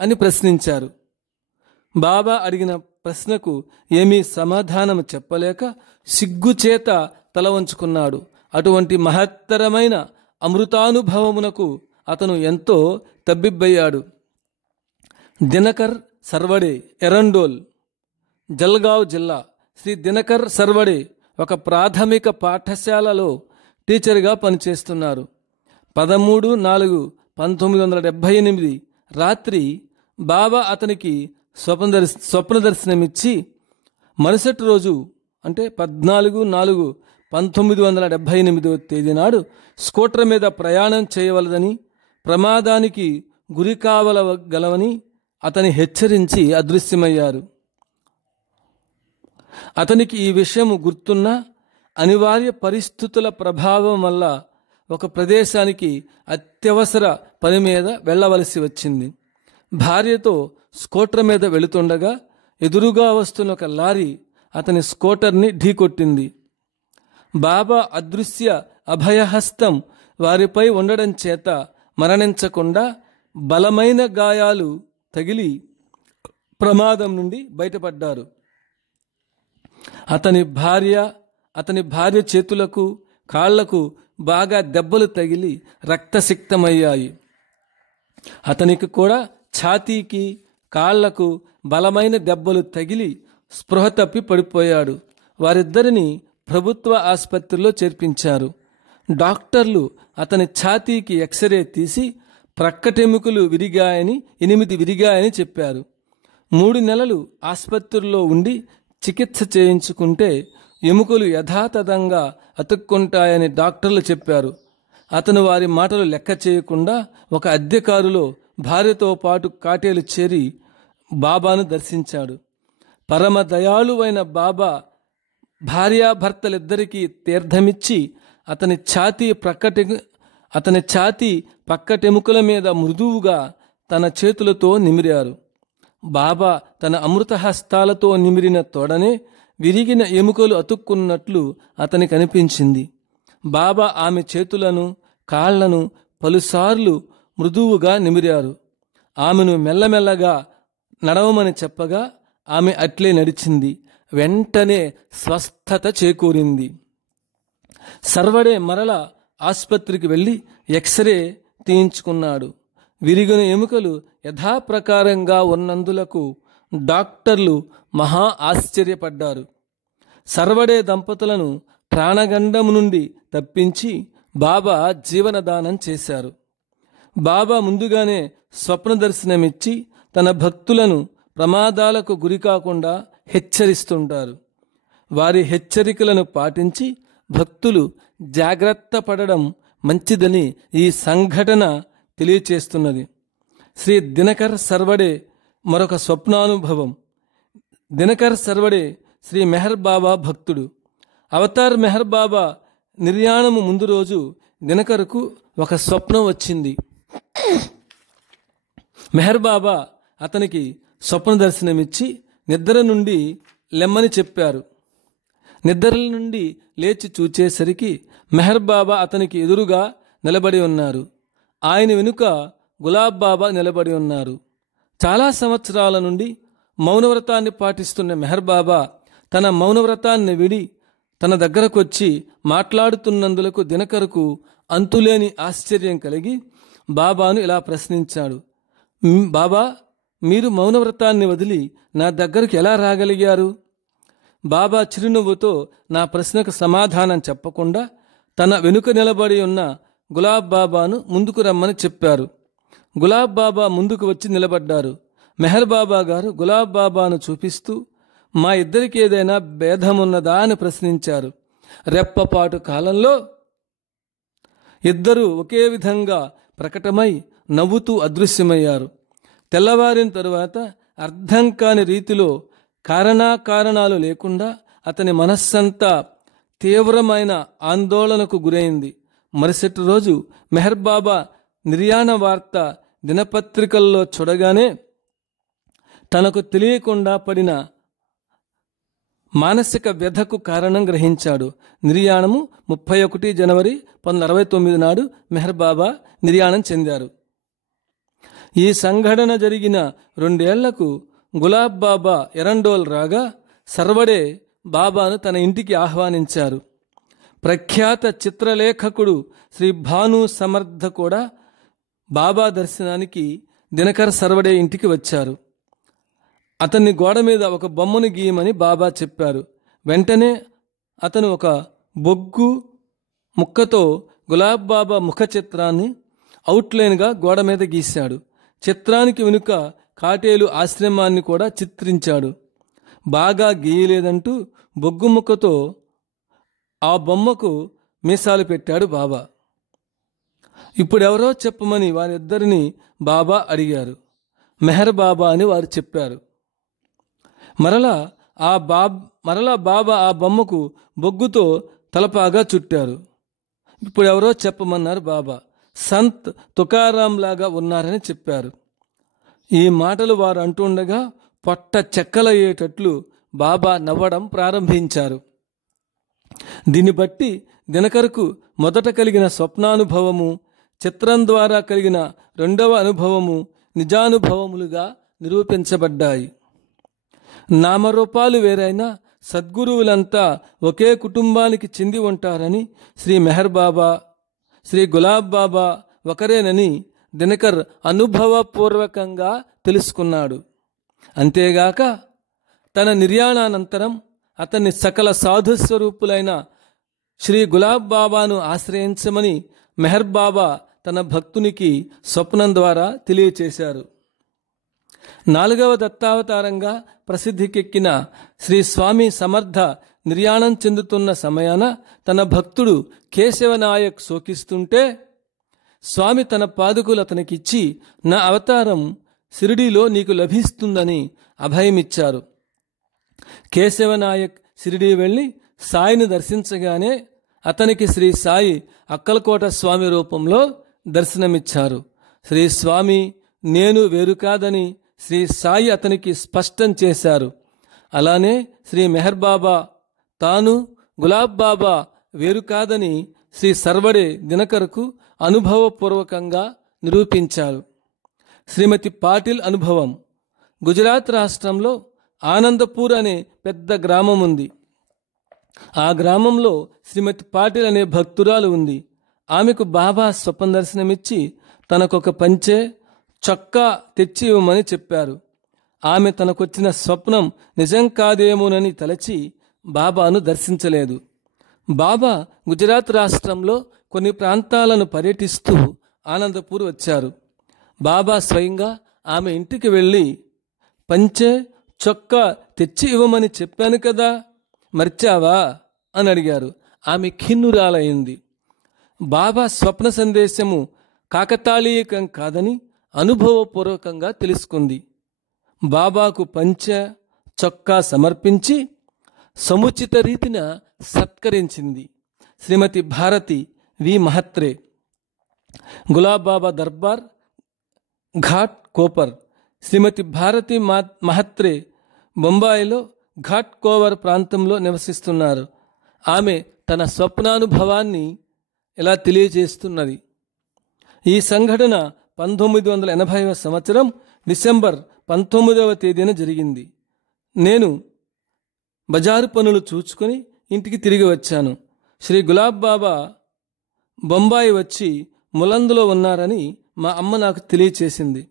అని ప్రశ్నించారు. బాబా అడిగిన ప్రశ్నకు ఏమీ సమాధానం చెప్పలేక సిగ్గుచేత తల వంచుకున్నాడు. అటువంటి మహత్తరమైన అమృతానుభవమునకు అతను ఎంతో తబ్బిబ్బయ్యాడు. దినకర్ సర్వడే, ఎరండోల్, జల్గావ్ జిల్లా. శ్రీ దినకర్ సర్వడే ఒక ప్రాథమిక పాఠశాలలో టీచర్గా పనిచేస్తున్నారు. 13/4/1978 రాత్రి బాబా అతనికి స్వప్న దర్శనమిచ్చి మరుసటి రోజు అంటే 14/4/1978 నాడు స్కూటర్ మీద ప్రయాణం చేయవలదని, ప్రమాదానికి గురి కావలగలవని అతని హెచ్చరించి అదృశ్యమయ్యారు. అతనికి ఈ విషయం గుర్తున్నా అనివార్య పరిస్థితుల ప్రభావం వల్ల ఒక ప్రదేశానికి అత్యవసర పని మీద వెళ్ళవలసి వచ్చింది. భార్యతో స్కూటర్ మీద వెళుతుండగా ఎదురుగా వస్తున్న ఒక లారీ అతని స్కూటర్ని ఢీకొట్టింది. బాబా అదృశ్య అభయహస్తం వారిపై ఉండడం చేత మరణించకుండా బలమైన గాయాలు తగిలి ప్రమాదం నుండి బయటపడ్డారు. అతని భార్య చేతులకు, కాళ్లకు బాగా దెబ్బలు తగిలి రక్తసిక్తమయ్యాయి. అతనికి కూడా ఛాతీకి, కాళ్లకు బలమైన దెబ్బలు తగిలి స్పృహ తప్పి పడిపోయాడు. వారిద్దరిని ప్రభుత్వ ఆసుపత్రిలో చేర్పించారు. డాక్టర్లు అతని ఛాతీకి ఎక్స్రే తీసి ప్రక్కటెముకలు విరిగాయని 8 విరిగాయని చెప్పారు. 3 నెలలు ఆసుపత్రిలో ఉండి చికిత్స చేయించుకుంటే ఎముకలు యథాతథంగా అతుక్కుంటాయని డాక్టర్లు చెప్పారు. అతను వారి మాటలు లెక్క చేయకుండా ఒక అద్దె కారులో భార్యతో పాటు కాటేలు చేరి బాబాను దర్శించాడు. పరమ దయాళువైన బాబా భార్యాభర్తలిద్దరికీ తీర్థమిచ్చి అతని ఛాతీ పక్కటెముకల మీద మృదువుగా తన చేతులతో నిమిరారు. బాబా తన అమృత హస్తాలతో నిమిరిన తోడనే విరిగిన ఎముకలు అతుక్కున్నట్లు అతనికి అనిపించింది. బాబా ఆమె చేతులను కాళ్లను పలుసార్లు మృదువుగా నిమిరారు. ఆమెను మెల్లమెల్లగా నడవమని చెప్పగా ఆమె అట్లే నడిచింది. వెంటనే స్వస్థత చేకూరింది. సర్వడే మరల ఆసుపత్రికి వెళ్ళి ఎక్స్రే తీయించుకున్నాడు. విరిగిన ఎముకలు యథాప్రకారంగా ఉన్నందులకు డాక్టర్లు మహా ఆశ్చర్యపడ్డారు. సర్వడే దంపతులను ప్రాణగండం నుండి తప్పించి బాబా జీవనదానం చేశారు. బాబా ముందుగానే స్వప్న దర్శనమిచ్చి తన భక్తులను ప్రమాదాలకు గురికాకుండా హెచ్చరిస్తుంటారు. వారి హెచ్చరికలను పాటించి భక్తులు జాగ్రత్త పడడం మంచిదని ఈ సంఘటన తెలియచేస్తున్నది. శ్రీ దినకర్ సర్వడే మరొక స్వప్నానుభవం. దినకర్ సర్వడే శ్రీ మెహర్ బాబా భక్తుడు. అవతార్ మెహర్ బాబా నిర్యాణము ముందు రోజు దినకర్కు ఒక స్వప్నం వచ్చింది. మెహర్ బాబా అతనికి స్వప్న దర్శనమిచ్చి నిద్ర నుండి లెమ్మని చెప్పారు. నిద్ర నుండి లేచి చూచేసరికి మెహర్ బాబా అతనికి ఎదురుగా నిలబడి ఉన్నారు. ఆయన వెనుక గులాబ్ బాబా నిలబడి ఉన్నారు. చాలా సంవత్సరాల నుండి మౌనవ్రతాన్ని పాటిస్తున్న మెహర్ బాబా తన మౌనవ్రతాన్ని విడి తన దగ్గరకొచ్చి మాట్లాడుతున్నందులకు దినకర్కు అంతులేని ఆశ్చర్యం కలిగి బాబాను ఇలా ప్రశ్నించాడు. బాబా, మీరు మౌనవ్రతాన్ని వదిలి నా దగ్గరకు ఎలా రాగలిగారు? బాబా చిరునవ్వుతో నా ప్రశ్నకు సమాధానం చెప్పకుండా తన వెనుక నిలబడి ఉన్న గులాబ్ బాబాను ముందుకు రమ్మని చెప్పారు. గులాబ్ బాబా ముందుకు వచ్చి నిలబడ్డారు. మెహర్ బాబా గారు గులాబ్ బాబాను చూపిస్తూ మా ఇద్దరికి ఏదైనా భేదమున్నదా అని ప్రశ్నించారు. రెప్పపాటు కాలంలో ఇద్దరూ ఒకే విధంగా ప్రకటమై నవ్వుతూ అదృశ్యమయ్యారు. తెల్లవారిన తరువాత అర్థం కాని రీతిలో కారణాలు లేకుండా అతని మనస్సంతా తీవ్రమైన ఆందోళనకు గురైంది. మరుసటి రోజు మెహర్ బాబా నిర్యాణ వార్త దినపత్రికల్లో చూడగానే తనకు తెలియకుండా పడిన మానసిక వ్యధకు కారణం గ్రహించాడు. నిర్యాణము 31 జనవరి 1969 నాడు మెహర్ బాబా నిర్యాణం చెందారు. ఈ సంఘటన జరిగిన 2 ఏళ్లకు గులాబ్ బాబా ఎరండోల్ రాగా సర్వడే బాబాను తన ఇంటికి ఆహ్వానించారు. ప్రఖ్యాత చిత్రలేఖకుడు శ్రీ భాను సమర్థ కూడా బాబా దర్శనానికి దినకర్ సర్వడే ఇంటికి వచ్చారు. అతన్ని గోడ మీద ఒక బొమ్మను గీయమని బాబా చెప్పారు. వెంటనే అతను ఒక బొగ్గు ముక్కతో గులాబ్ బాబా ముఖ చిత్రాన్ని అవుట్లైన్గా గోడ మీద గీశాడు. చిత్రానికి వెనుక కాటేలు ఆశ్రమాన్ని కూడా చిత్రించాడు. బాగా గీయలేదంటూ బొగ్గు ముక్కతో ఆ బొమ్మకు మీసాలు పెట్టాడు బాబా. ఇప్పుడెవరో చెప్పమని వారిద్దరిని బాబా అడిగారు. మెహర్ బాబా అని వారు చెప్పారు. మరలా బాబా ఆ బొమ్మకు బొగ్గుతో తలపాగా చుట్టారు. ఇప్పుడెవరో చెప్పమన్నారు బాబా. సంత్ తుకారాం లాగా ఉన్నారని చెప్పారు. ఈ మాటలు వారు అంటుండగా పొట్ట చెక్కలయ్యేటట్లు బాబా నవ్వడం ప్రారంభించారు. దీన్ని బట్టి దినకర్కు మొదట కలిగిన స్వప్నానుభవము, చిత్రం ద్వారా కలిగిన 2వ అనుభవము నిజానుభవములుగా నిరూపించబడ్డాయి. నామరూపాలు వేరైనా సద్గురువులంతా ఒకే కుటుంబానికి చెంది ఉంటారని, శ్రీ మెహర్ బాబా, శ్రీ గులాబ్ బాబా ఒకరేనని దినకర్ అనుభవపూర్వకంగా తెలుసుకున్నాడు. అంతేగాక తన నిర్యాణానంతరం అతన్ని సకల సాధుస్వరూపులైన శ్రీ గులాబ్ బాబాను ఆశ్రయించమని మెహర్ బాబా తన భక్తునికి స్వప్నం ద్వారా తెలియచేశారు. 4వ దత్తావతారంగా ప్రసిద్ధికెక్కిన శ్రీ స్వామి సమర్థ నిర్యాణం చెందుతున్న సమయాన తన భక్తుడు కేశవనాయక్ శోకిస్తుంటే స్వామి తన పాదుకులు అతనికిచ్చి, నా అవతారం షిరిడీలో నీకు లభిస్తుందని అభయమిచ్చారు. కేశవనాయక్ షిరిడీ వెళ్ళి సాయిని దర్శించగానే అతనికి శ్రీ సాయి అక్కలకోట స్వామి రూపంలో దర్శనమిచ్చారు. శ్రీ స్వామి నేను వేరు కాదని శ్రీ సాయి అతనికి స్పష్టం చేశారు. అలానే శ్రీ మెహర్ బాబా తాను గులాబ్ బాబా వేరు కాదని శ్రీ సర్వడే దినకర్కు అనుభవపూర్వకంగా నిరూపించారు. శ్రీమతి పాటిల్ అనుభవం. గుజరాత్ రాష్ట్రంలో ఆనందపూర్ అనే పెద్ద గ్రామం ఉంది. ఆ గ్రామంలో శ్రీమతి పాటిల్ అనే భక్తురాలు ఉంది. ఆమెకు బాబా స్వప్న దర్శనమిచ్చి తనకొక పంచె చొక్కా తెచ్చి ఇవ్వమని చెప్పారు. ఆమె తనకొచ్చిన స్వప్నం నిజం కాదేమోనని తలచి బాబాను దర్శించలేదు. బాబా గుజరాత్ రాష్ట్రంలో కొన్ని ప్రాంతాలను పర్యటిస్తూ ఆనందపూర్ వచ్చారు. బాబా స్వయంగా ఆమె ఇంటికి వెళ్ళి, పంచె చొక్కా తెచ్చి ఇవ్వమని చెప్పాను కదా, మర్చావా అని అడిగారు. ఆమె ఖిన్నురాలైంది. బాబా స్వప్న సందేశము కాకతాళీయకం కాదని అనుభవపూర్వకంగా తెలుసుకుంది. బాబాకు పంచె చొక్కా సమర్పించి సముచిత రీతిన సత్కరించింది. శ్రీమతి భారతి వి మహత్రే. గులాబ్ బాబా దర్బార్, ఘాట్ కోపర్. శ్రీమతి భారతి మహత్రే బొంబాయిలో ఘాట్ కోవర్ ప్రాంతంలో నివసిస్తున్నారు. ఆమె తన స్వప్నానుభవాన్ని ఇలా తెలియజేస్తున్నది. ఈ సంఘటన 1980వ సంవత్సరం డిసెంబర్ 19వ తేదీన జరిగింది. నేను బజారు పనులు చూచుకొని ఇంటికి తిరిగి వచ్చాను. శ్రీ గులాబ్ బాబా బొంబాయి వచ్చి ములందులో ఉన్నారని మా అమ్మ నాకు తెలియచేసింది.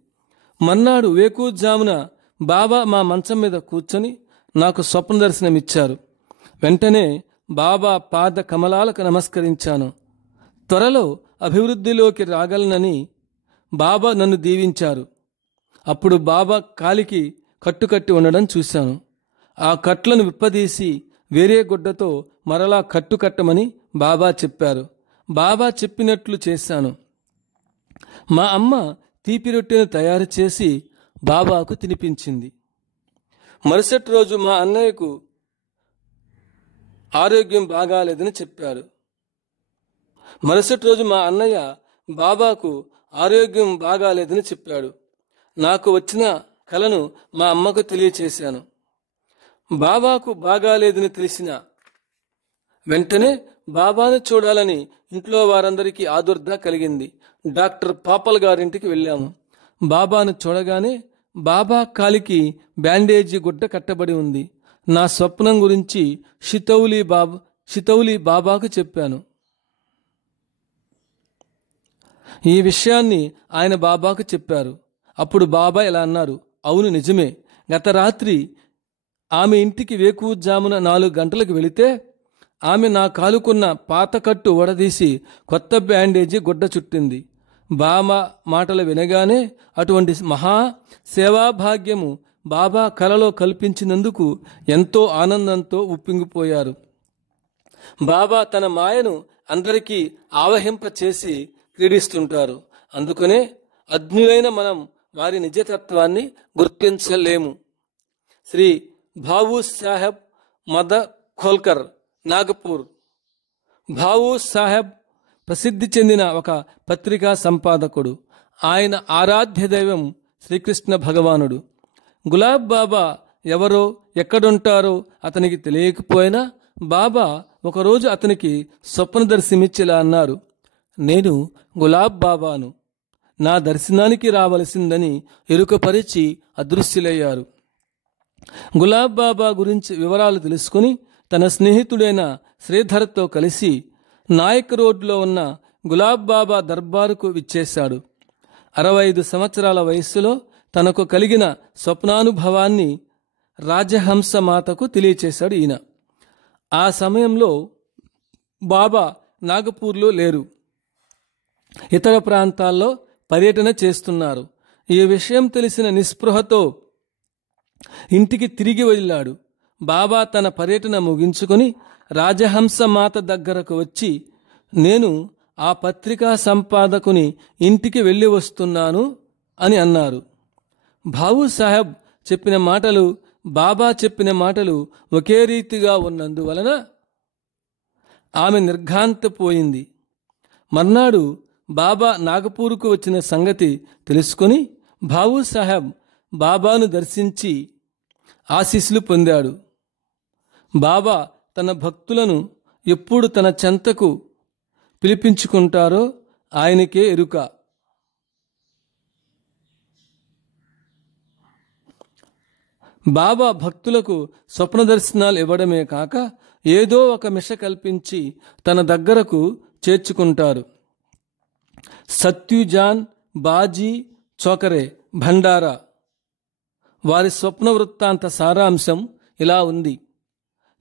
మర్నాడు వేకువజామున బాబా మా మంచం మీద కూర్చొని నాకు స్వప్న దర్శనమిచ్చారు. వెంటనే బాబా పాద కమలాలకు నమస్కరించాను. త్వరలో అభివృద్ధిలోకి రాగలనని బాబా నన్ను దీవించారు. అప్పుడు బాబా కాలికి కట్టుకట్టి ఉండడం చూశాను. ఆ కట్లను విప్పదీసి వేరే గుడ్డతో మరలా కట్టుకట్టమని బాబా చెప్పారు. బాబా చెప్పినట్లు చేశాను. మా అమ్మ తీపి రొట్టెను తయారు చేసి బాబాకు తినిపించింది. మరుసటి రోజు మా అన్నయ్యకు ఆరోగ్యం బాగాలేదని చెప్పారు. బాబాకు ఆరోగ్యం బాగాలేదని చెప్పాడు. నాకు వచ్చిన కలను మా అమ్మకు తెలియచేశాను. బాబాకు బాగాలేదని తెలిసిన వెంటనే బాబాను చూడాలని ఇంట్లో వారందరికీ ఆదుర్ద కలిగింది. డాక్టర్ పాపల్ గారింటికి వెళ్ళాము. బాబాను చూడగానే బాబా కాలికి బ్యాండేజీ గుడ్డ కట్టబడి ఉంది. నా స్వప్నం గురించి షితౌలి బాబాకు చెప్పాను. ఈ విషయాన్ని ఆయన బాబాకు చెప్పారు. అప్పుడు బాబా ఇలా అన్నారు, అవును నిజమే, గత రాత్రి ఆమె ఇంటికి వేకువజామున 4 గంటలకు వెళితే ఆమె నా కాలుకున్న పాత కట్టు వడదీసి కొత్త బ్యాండేజీ గుడ్డ చుట్టింది. బాబా మాటలు వినగానే అటువంటి మహా సేవాభాగ్యము బాబా కలలో కల్పించినందుకు ఎంతో ఆనందంతో ఉప్పొంగిపోయారు. బాబా తన మాయను అందరికీ ఆవహింపచేసి క్రీడిస్తుంటారు. అందుకనే అజ్ఞులైన మనం వారి నిజతత్వాన్ని గుర్తించలేము. శ్రీ భావూ సాహెబ్ మదర్ ఖోల్కర్, నాగపూర్. భావూ సాహెబ్ ప్రసిద్ధి చెందిన ఒక పత్రికా సంపాదకుడు. ఆయన ఆరాధ్య దైవం శ్రీకృష్ణ భగవానుడు. గులాబ్ బాబా ఎవరో ఎక్కడుంటారో అతనికి తెలియకపోయినా బాబా ఒకరోజు అతనికి స్వప్నదర్శనమిచ్చేలా అన్నారు, నేను గులాబ్ బాబాను, నా దర్శనానికి రావలసిందని ఎరుకపరిచి అదృశ్యులయ్యారు. గులాబ్ బాబా గురించి వివరాలు తెలుసుకుని తన స్నేహితుడైన శ్రీధర్తో కలిసి నాయక్ రోడ్లో ఉన్న గులాబ్ బాబా దర్బారుకు విచ్చేశాడు. 65 సంవత్సరాల వయస్సులో తనకు కలిగిన స్వప్నానుభవాన్ని రాజహంస మాతకు తెలియచేశాడు ఈయన. ఆ సమయంలో బాబా నాగపూర్లో లేరు. ఇతర ప్రాంతాల్లో పర్యటన చేస్తున్నారు. ఈ విషయం తెలిసిన నిస్పృహతో ఇంటికి తిరిగి వెళ్ళాడు. బాబా తన పర్యటన ముగించుకొని రాజహంస మాత దగ్గరకు వచ్చి, నేను ఆ పత్రికా సంపాదకుని ఇంటికి వెళ్ళి వస్తున్నాను అని అన్నారు. భావు సాహెబ్ చెప్పిన మాటలు, బాబా చెప్పిన మాటలు ఒకే రీతిగా ఉన్నందువలన ఆమె నిర్ఘాంతపోయింది. మర్నాడు బాబా నాగపూర్కు వచ్చిన సంగతి తెలుసుకొని భావు సాహెబ్ బాబాను దర్శించి ఆశీస్సులు పొందాడు. బాబా తన భక్తులను ఎప్పుడు తన చెంతకు పిలిపించుకుంటారో ఆయనకే ఎరుక. బాబా భక్తులకు స్వప్న దర్శనాలు ఇవ్వడమే కాక ఏదో ఒక మిష కల్పించి తన దగ్గరకు చేర్చుకుంటారు. సత్యుజాన్, బాజీ, చోకరే, భండారా వారి స్వప్న వృత్తాంత సారాంశం ఇలా ఉంది.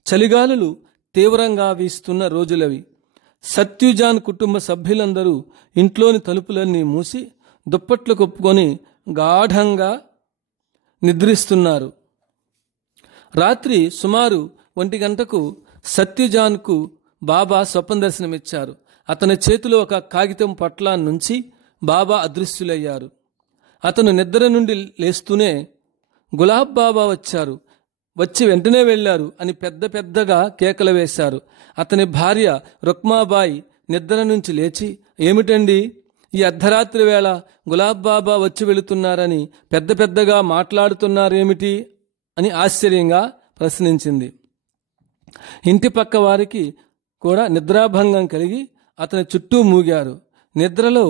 చలిగాలులు తీవ్రంగా వీస్తున్న రోజులవి. సత్యుజాన్ కుటుంబ సభ్యులందరూ ఇంట్లోని తలుపులన్నీ మూసి దుప్పట్లు కప్పుకొని గాఢంగా నిద్రిస్తున్నారు. రాత్రి సుమారు 1 గంటకు సత్యుజాన్కు బాబా స్వప్న దర్శనమిచ్చారు. అతని చేతిలో ఒక కాగితం పట్లాన్నుంచి బాబా అదృశ్యులయ్యారు. అతను నిద్ర నుండి లేస్తూనే గులాబ్ బాబా వచ్చారు, వచ్చి వెంటనే వెళ్లారు అని పెద్ద పెద్దగా కేకలు వేశారు. అతని భార్య రుక్మాబాయి నిద్ర నుంచి లేచి, ఏమిటండి ఈ అర్ధరాత్రి వేళ గులాబ్ బాబా వచ్చి వెళుతున్నారని పెద్ద పెద్దగా మాట్లాడుతున్నారేమిటి అని ఆశ్చర్యంగా ప్రశ్నించింది. ఇంటి పక్క వారికి కూడా నిద్రాభంగం కలిగి అతని చుట్టూ మూగారు. నిద్రలో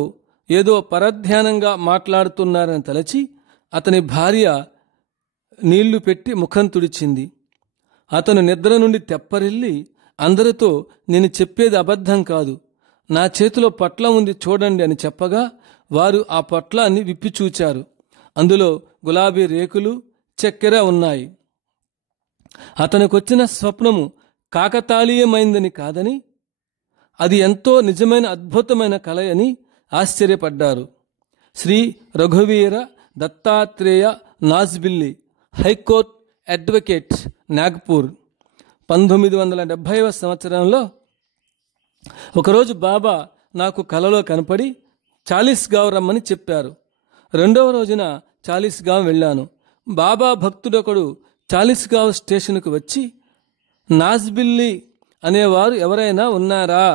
ఏదో పరధ్యానంగా మాట్లాడుతున్నారని తలచి అతని భార్య నీళ్లు పెట్టి ముఖం తుడిచింది. అతను నిద్ర నుండి తెప్పరిల్లి అందరితో, నేను చెప్పేది అబద్ధం కాదు, నా చేతిలో పట్లం ఉంది చూడండి అని చెప్పగా వారు ఆ పట్లాన్ని విప్పి చూచారు. అందులో గులాబీ రేకులు, చక్కెర ఉన్నాయి. అతనికొచ్చిన స్వప్నము కాకతాళీయమైందని కాదని, అది ఎంతో నిజమైన అద్భుతమైన కల అని ఆశ్చర్యపడ్డారు. శ్రీ రఘువీర దత్తాత్రేయ నాజ్బిల్లి, హైకోర్టు అడ్వకేట్, నాగ్పూర్, 1970వ సంవత్సరంలో ఒకరోజు బాబా నాకు కలలో కనపడి చాలీస్గావ్ రమ్మని చెప్పారు. 2వ రోజున చాలీస్గావ్ వెళ్ళాను. బాబా భక్తుడొకడు చాలీస్గావ్ స్టేషన్కు వచ్చి, నాజ్బిల్లి అనేవారు ఎవరైనా ఉన్నారా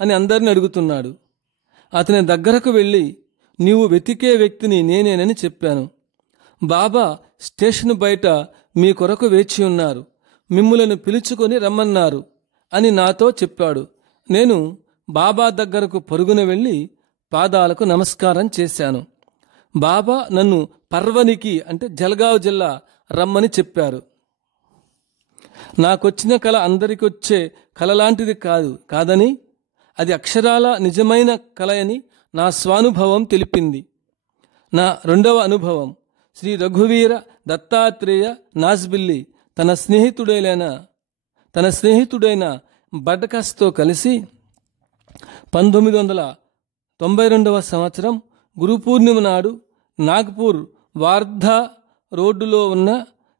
అని అందరిని అడుగుతున్నాడు. అతని దగ్గరకు వెళ్ళి, నీవు వెతికే వ్యక్తిని నేనేనని చెప్పాను. బాబా స్టేషన్ బయట మీ కొరకు వేచి ఉన్నారు, మిమ్ములను పిలుచుకొని రమ్మన్నారు అని నాతో చెప్పాడు. నేను బాబా దగ్గరకు పరుగున వెళ్ళి పాదాలకు నమస్కారం చేశాను. బాబా నన్ను పర్వనికి అంటే జల్గావ్ జిల్లా రమ్మని చెప్పారు. నాకొచ్చిన కళ అందరికొచ్చే కళలాంటిది కాదని, అది అక్షరాల నిజమైన కళ అని నా స్వానుభవం తెలిపింది. నా 2వ అనుభవం, శ్రీ రఘువీర దత్తాత్రేయ నాజ్బిల్లి తన స్నేహితుడైన బడ్కస్తో కలిసి 1992వ సంవత్సరం గురు పూర్ణిమ నాడు నాగ్పూర్ వార్ధా రోడ్డులో ఉన్న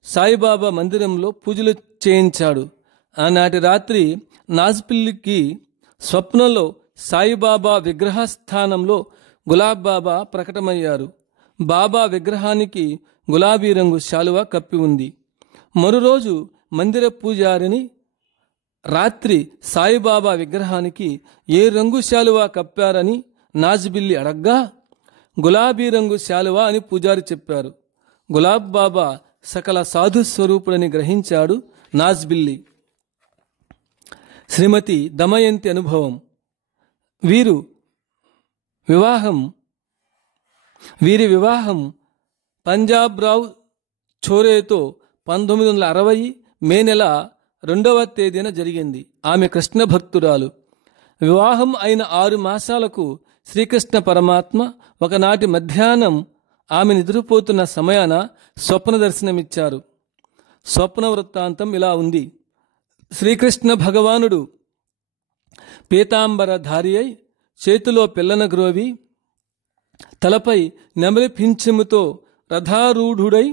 సాయిబాబా మందిరంలో పూజలు చేయించాడు. ఆనాటి రాత్రి నాజ్బిల్లికి స్వప్నంలో సాయిబాబా విగ్రహస్థానంలో గులాబ్ బాబా ప్రకటమయ్యారు. బాబా విగ్రహానికి గులాబీ రంగు శాలువా కప్పి ఉంది. మరోరోజు మందిర పూజారిని రాత్రి సాయిబాబా విగ్రహానికి ఏ రంగు శాలువా కప్పారని నాజ్బిల్లి అడగ్గా గులాబీ రంగు శాలువా అని పూజారి చెప్పారు. గులాబ్ బాబా సకల సాధు స్వరూపుడని గ్రహించాడు నాజ్బిల్లి. శ్రీమతి దమయంతి అనుభవం. వీరి వివాహం పంజాబ్ రావు ఛోరేతో 1960 మే నెల 2వ తేదీన జరిగింది. ఆమె కృష్ణ భక్తురాలు. వివాహం అయిన 6 మాసాలకు శ్రీకృష్ణ పరమాత్మ ఒకనాటి మధ్యాహ్నం ఆమె నిద్రపోతున్న సమయాన స్వప్న దర్శనమిచ్చారు. స్వప్న వృత్తాంతం ఇలా ఉంది. శ్రీకృష్ణ భగవానుడు పీతాంబరధారి అయి చేతిలో పిల్లన గ్రోవి తలపై నెమలి పింఛముతో రథారూఢుడై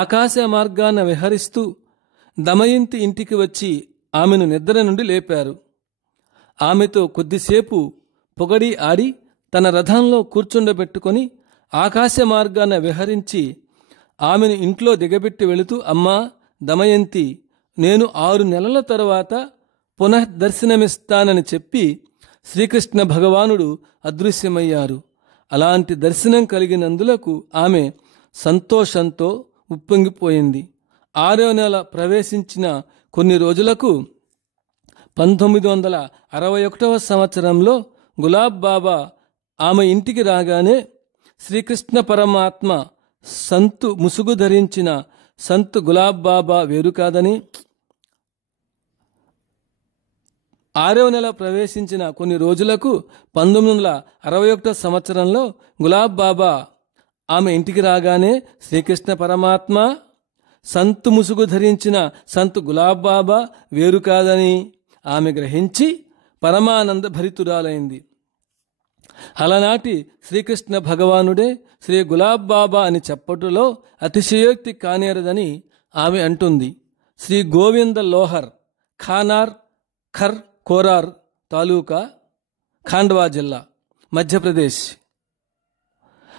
ఆకాశ మార్గాన విహరిస్తూ దమయంతి ఇంటికి వచ్చి ఆమెను నిద్ర నుండి లేపారు. ఆమెతో కొద్దిసేపు పొగడి ఆడి తన రథంలో కూర్చుండబెట్టుకొని ఆకాశ మార్గాన విహరించి ఆమెను ఇంట్లో దిగబెట్టి వెళుతూ, అమ్మా దమయంతి, నేను 6 నెలల తరువాత పునఃదర్శనమిస్తానని చెప్పి శ్రీకృష్ణ భగవానుడు అదృశ్యమయ్యారు. అలాంటి దర్శనం కలిగినందులకు ఆమె సంతోషంతో ఉప్పొంగిపోయింది. 6వ నెల ప్రవేశించిన కొన్ని రోజులకు 1961వ సంవత్సరంలో గులాబ్ బాబా ఆమె ఇంటికి రాగానే శ్రీకృష్ణ పరమాత్మ సంతు ముసుగు ధరించిన సంత్ గులాబ్ బాబా వేరు కాదని, 6వ నెల ప్రవేశించిన కొన్ని రోజులకు 1961 సంవత్సరంలో గులాబ్ బాబా ఆమె ఇంటికి రాగానే శ్రీకృష్ణ పరమాత్మ సంతు ముసుగు ధరించిన సంత్ గులాబ్ బాబా వేరు కాదని ఆమె గ్రహించి పరమానంద భరితురాలైంది. అలనాటి శ్రీకృష్ణ భగవానుడే శ్రీ గులాబ్ బాబా అని చెప్పటులో అతిశయోక్తి కానేరదని ఆమె అంటుంది. శ్రీ గోవింద లోహర్, ఖానార్ ఖర్ కోరార్ తాలూకా, ఖాండ్వా జిల్లా, మధ్యప్రదేశ్.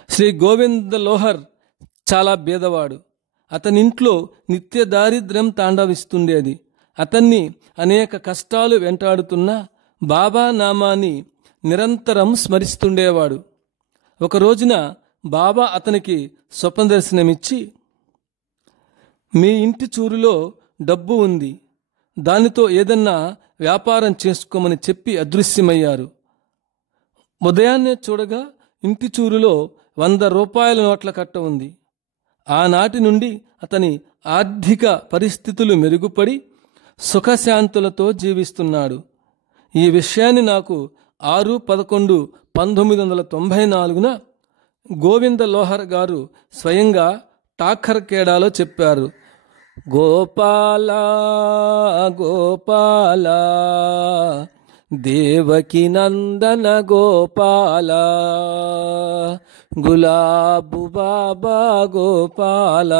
శ్రీ గోవింద లోహర్ చాలా బీదవాడు. అతనింట్లో నిత్య దారిద్ర్యం తాండవిస్తుండేది. అతన్ని అనేక కష్టాలు వెంటాడుతున్నా బాబా నామాన్ని నిరంతరం స్మరిస్తుండేవాడు. ఒక రోజున బాబా అతనికి స్వప్న దర్శనమిచ్చి, మీ ఇంటి చూరులో డబ్బు ఉంది, దానితో ఏదన్నా వ్యాపారం చేసుకోమని చెప్పి అదృశ్యమయ్యారు. ఉదయాన్నే చూడగా ఇంటి చూరులో 100 రూపాయల నోట్ల కట్ట ఉంది. ఆనాటి నుండి అతని ఆర్థిక పరిస్థితులు మెరుగుపడి సుఖశాంతులతో జీవిస్తున్నాడు. ఈ విషయాన్ని నాకు 6/11/1994న గోవింద లోహర్ గారు స్వయంగా టాఖర్ ఖేడాలో చెప్పారు. గోపాల గోపాల దేవకి నందన గోపాల గులాబు బాబా గోపాల.